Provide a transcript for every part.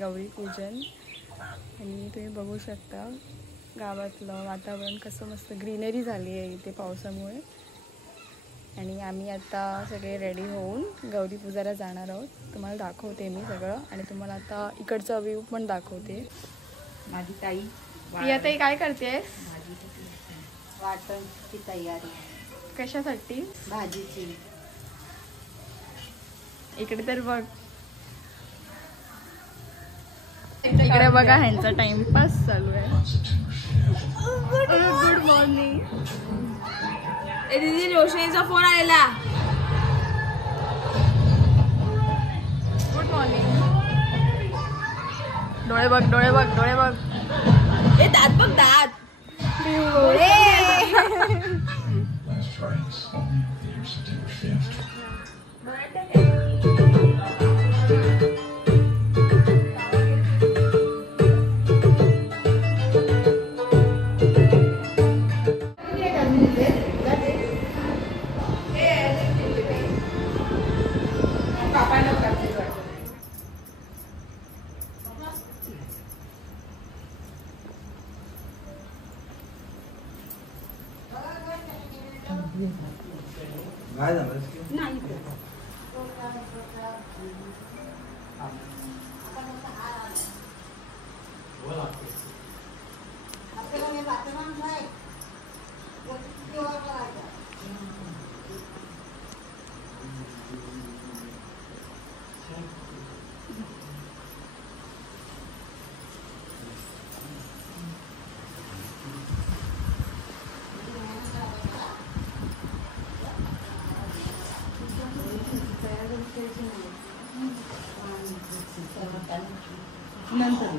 गौरी पूजन आणि तुम्ही बघू शकता गावातलं वातावरण कसं मस्त ग्रीनरी झाली आहे इथे पावसामुळे. आणि आम्ही आता सगळे रेडी होऊन गौरी पूजाला जाणार आहोत. तुम्हाला दाखवते मी सगळं आणि तुम्हाला आता इकडचा व्ह्यू पण दाखवते. माझी ताई प्रिया ताई काय करतेस? वाटणची तयारी. कशासाठी? भाजीची. इकडे तर बघ, इकडे बघा ह्यांचा टाइमपास चालू आहे. Good morning. दीदी रोशनीचा फोन आलेला. Good morning. डोळे बघ, डोळे बघ, डोळे बघ. ए दात बघ, दात. काय झालं नाही नंतर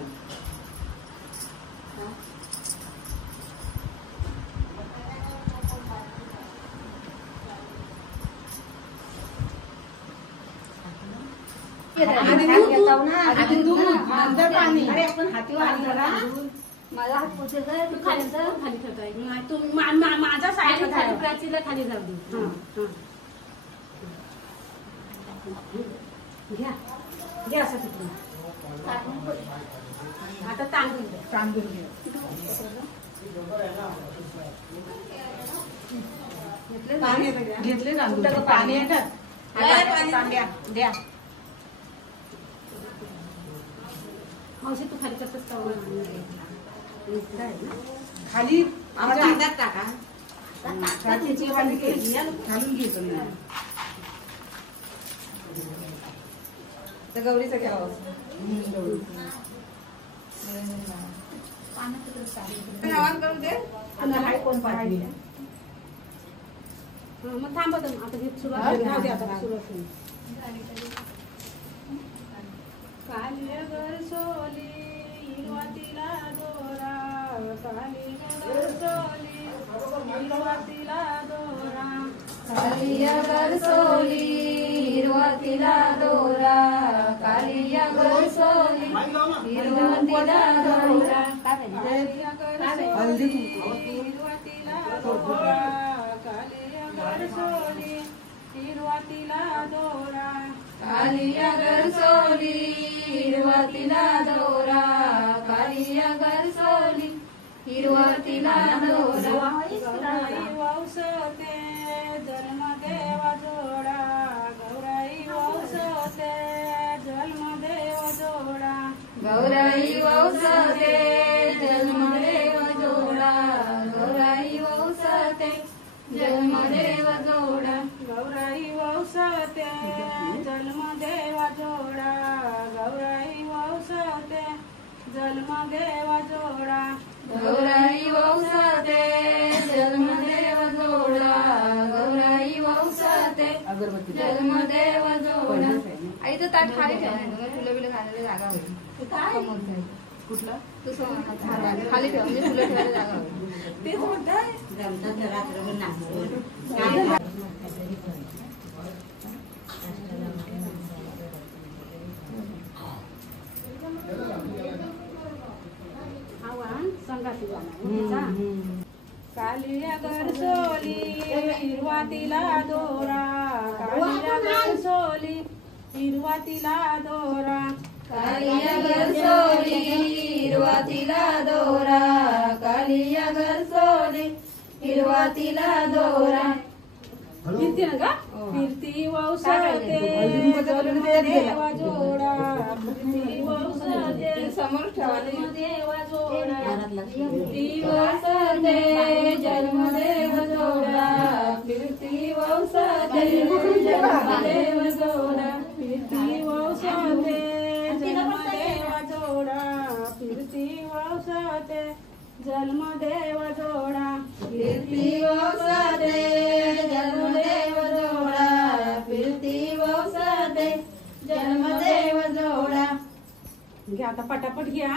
माझा हात पोचायचा तू खाली ठेवताय. तू माझा साईड खाली प्राचीला खाली जाऊ दे. घ्या घ्या असं तिकडून आता तांदूळ घ्या. तांदूळ घे. घेतले तांदूळ. पाणी येतात तांब्या द्या. मावशी तू खाली करतोस खाली हातात टाका. घालून घेतो मी. तर गौरीचं घ्यावं. करून दे. कोण पाहिजे मग थांबत आता सुरुवात. कालीगर सोली हिरवातीला दोरा. कालीगर सोली हिरवातीला दोरा. कालीगर सोली हिरवातीला दोरा. कालीगर सोली हिरवातीला दोरा. हल्दी हिरवातीला दोरा. कालीगर सोली हिरवातीला दोरा. कालीगर सोली हिरवातीला दोरा. कालीगर सोली हिरवातीला दोरा. गौराई वौसते जन्मदेव जोडा. गौराई वौसते जन्मदेव जोडा. गौराई वौसते जन्मदेव जोडा. गौराई वौसते जन्मदेव जोडा. गौराई वौसते जन्मदेव जोडा. गौराई वौसते जन्मदेव जोडा. गौराई वौसते जन्मदेव जोडा. गौराई वौसते जन्मदेव जोडा. आई तर ताट खाली ठेवा. फुलं बिलं घालायला जागा होती. काय कुठलं तू खाली ठेवा म्हणजे फुलं ठेवायला जागा होती. तेच म्हणताय. रात्रभर नाचतो. कालीगर सोली हिरवातीला दोरा. कालीगर सोली हिरवातीला दोरा. कालिया घर सोली हिरवा तिला दोरा, कालिया घर सोली हिरवा तिला दोरा. फिरती ना का फिरती वौसाते देवा जोडा, फिरती वौसाते समोर ठेवा. देवा जोडा, फिरती वौसाते जन्मदेव जोडा, फिरती वौसाते जन्मदेव जोडा, फिरती वौसाते जन्मदेवा जोडा, फिरती वौसाते जन्मदेव जोडा, फिरती वौसाते जन्मदेव जोडा, फिरती वौसाते जन्मदेव जोडा. घ्या आता पटापट घ्या.